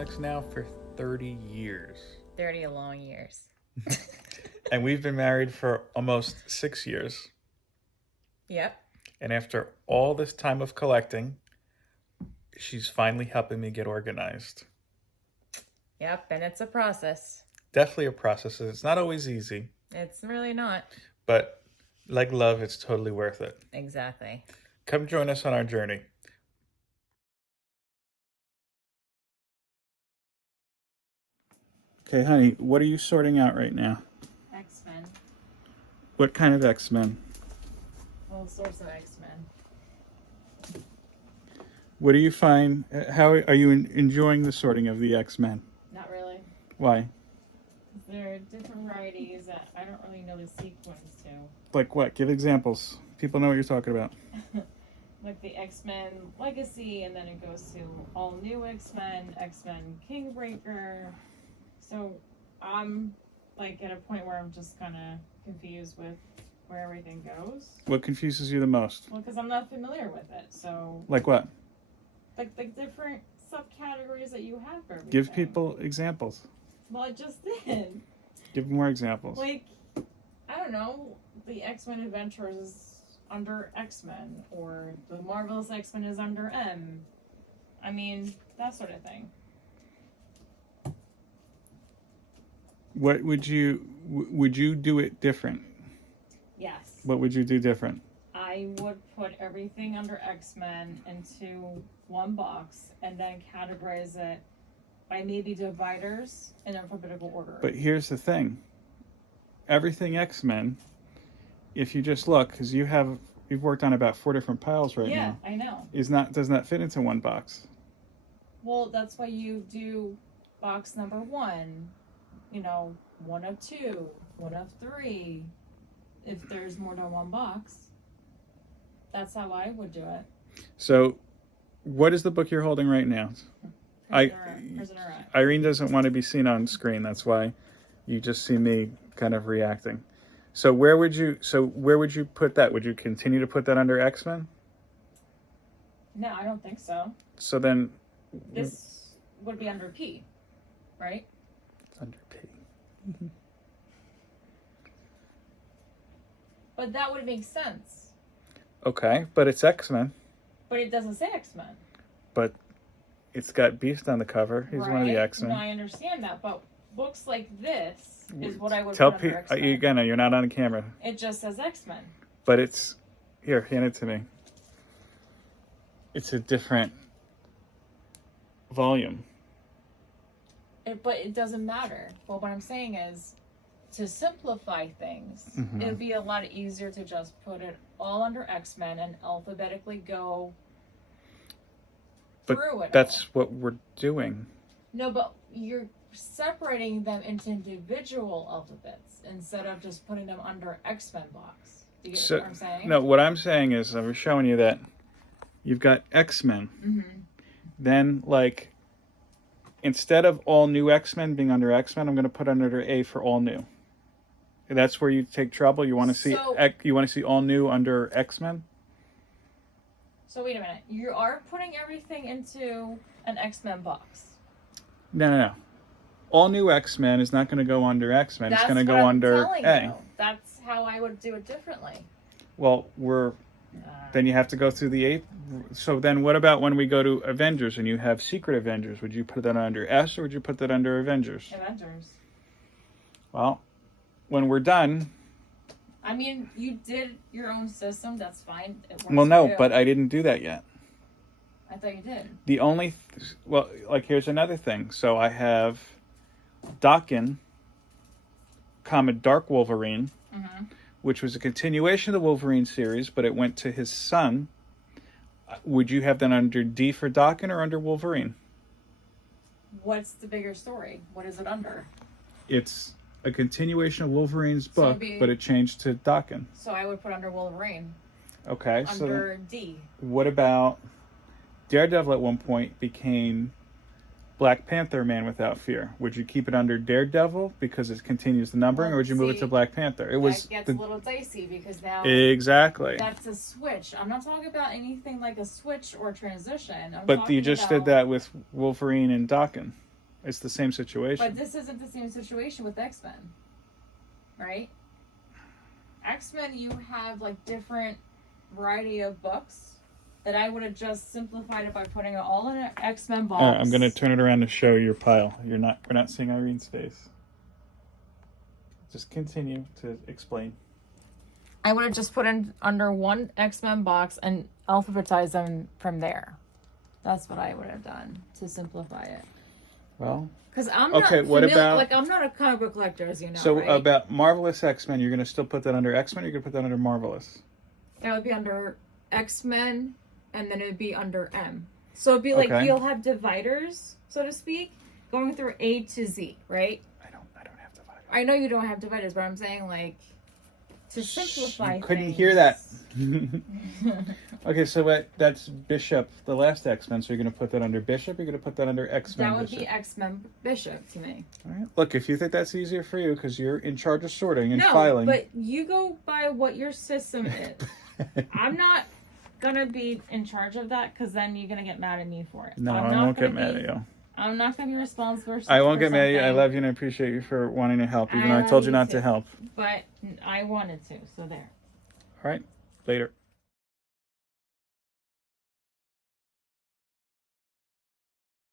comics now for 30 years. 30 long years. And we've been married for almost 6 years. Yep. And after all this time of collecting, she's finally helping me get organized. Yep, and it's a process. Definitely a process. It's not always easy, It's really not. but like love, it's totally worth it. Exactly. Come join us on our journey. Okay, honey, what are you sorting out right now? X-Men. What kind of X-Men? All sorts of X-Men. What do you find? How are you enjoying the sorting of the X-Men? Not really. Why? There are different varieties that I don't really know the sequence to. Like what? Give examples. People know what you're talking about. Like the X-Men Legacy, and then it goes to all new X-Men, X-Men Kingbreaker. So I'm like at a point where I'm just kind of confused with where everything goes. What confuses you the most? Well, because I'm not familiar with it. So Like what? like the different subcategories that you have for everything. Give people examples. Well, I just did. Give more examples. Like, I don't know, the X-Men Adventures is under X-Men, or the Marvelous X-Men is under M. I mean, that sort of thing. What would you do it different? Yes. What would you do different? I would put everything under X-Men into one box and then categorize it by maybe dividers in alphabetical order. But here's the thing. Everything X-Men, if you just look, because you've worked on about 4 different piles right now. Yeah, I know. Does not fit into one box. Well, that's why you do box number 1, 1 of 2, 1 of 3, if there's more than one box. That's how I would do it. So, what is the book you're holding right now? Prisoner X. Irene doesn't want to be seen on screen. That's why you just see me kind of reacting. So where would you put that? Would you continue to put that under X-Men? No, I don't think so. So then This would be under P, right? it's under P. But that would make sense. Okay, but it's X-Men. But it doesn't say X-Men. But it's got Beast on the cover. He's one of the X-Men. No, I understand that, but books like this is what I would Tell put under people X-Men. again. You're not on camera. It just says X-Men. But it's here. Hand it to me. It's a different volume. But it doesn't matter. Well, what I'm saying is, to simplify things, Mhm. it would be a lot easier to just put it all under X-Men and alphabetically go through it. That's what we're doing. No, but you're separating them into individual alphabets instead of just putting them under X-Men box. Do you get what I'm saying? No, what I'm saying is I'm showing you that you've got X-Men. Mm-hmm. Then, like, instead of all new X-Men being under X-Men, I'm going to put under A for all new. That's where you take trouble. You want to see all new under X-Men? So wait a minute. You are putting everything into an X-Men box. No. All new X-Men is not going to go under X-Men. It's going to go under A. You. That's how I would do it differently. Well, then you have to go through the A. So then what about when we go to Avengers and you have Secret Avengers? Would you put that under S or would you put that under Avengers? Avengers. Well, when we're done... I mean, you did your own system. That's fine. It works Well, no, for you. but I didn't do that yet. I thought you did. Here's another thing. So I have Daken, Dark Wolverine, Mm-hmm. which was a continuation of the Wolverine series, but it went to his son. Would you have that under D for Daken or under Wolverine? What's the bigger story? What is it under? It's a continuation of Wolverine's book, but it changed to Daken. So I would put under Wolverine. Okay, Under D. What about Daredevil at one point became Black Panther Man Without Fear? Would you keep it under Daredevil because it continues the numbering, or would you move it to Black Panther? That gets a little dicey because now exactly that's a switch. I'm not talking about anything like a switch or transition. But you just did that with Wolverine and Daken. It's the same situation. But this isn't the same situation with X-Men, right? X-Men, you have like different variety of books that I would have just simplified it by putting it all in an X-Men box. All right, I'm going to turn it around to show your pile. We're not seeing Irene's face. Just continue to explain. I would have just put in under one X-Men box and alphabetize them from there. That's what I would have done to simplify it. Well, because I'm okay. not What about like I'm not a comic book collector, as you know. so right? about Marvelous X-Men? You're going to still put that under X-Men. Or you're going to put that under Marvelous. That would be under X-Men, and then it would be under M. So it'd be like Okay. you'll have dividers, so to speak, going through A to Z, right? I don't have dividers. I know you don't have dividers, but I'm saying like to simplify. You couldn't things. hear that. Okay, so that's Bishop, the last X-Men. So you're going to put that under Bishop. You're going to put that under X-Men. That would Bishop. be X-Men Bishop to me. All right. Look, if you think that's easier for you, because you're in charge of sorting and No, filing. but you go by what your system is. I'm not gonna be in charge of that because then you're gonna get mad at me for it. No, I'm I not won't get gonna mad at you. I'm not gonna be responsible. I won't for get mad at you. I something, love you and I appreciate you for wanting to help, even I though I love told you you not too. to help. But I wanted to, so there. All right. Later.